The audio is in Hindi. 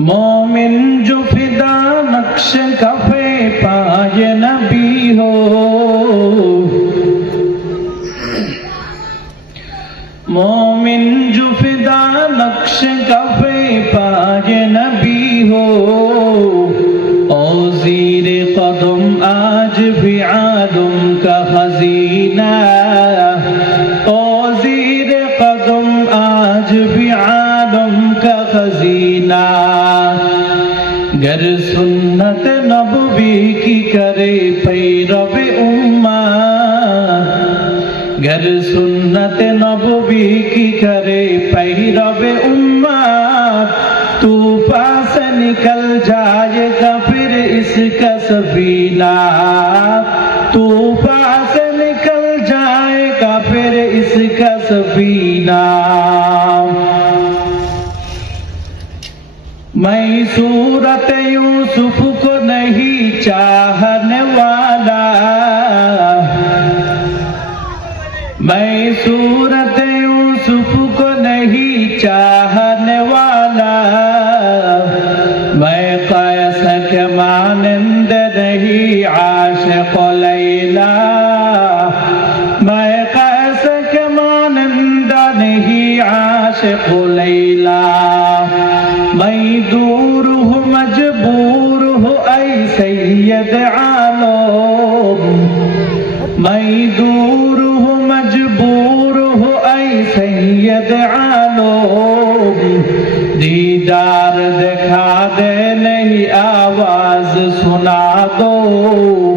मोमिन जो फिदा नक्श कफे पाए नबी हो, मोमिन जो फिदा नक्श कफे पाए नबी हो, ओ ज़ीरे कदम आज भी आदम का खजीना, ओ ज़ीरे कदम आज भी आदम का खजीना। गर सुन्नत नबवी की करे पैरव उम्मा, गर सुन्नत नबवी की करे पैरव उम्मा, तूफान से निकल जाएगा फिर इसका सफीना, तूफान से निकल जाएगा फिर इसका सफीना। मैं सूरत यूसुफ को नहीं चाहने वाला, मैं सूरत यूसुफ को नहीं चाहने वाला, मैं कैस के मानंद नहीं आशिक लैला, मैं कैस के मानंद नहीं आशिक लैला। मैं दूर हूँ मजबूर हूँ ऐ सैयद आलम, मैं दूर हूँ मजबूर हूँ ऐ सैयद आलम, दीदार दिखा दे नहीं आवाज सुना दो।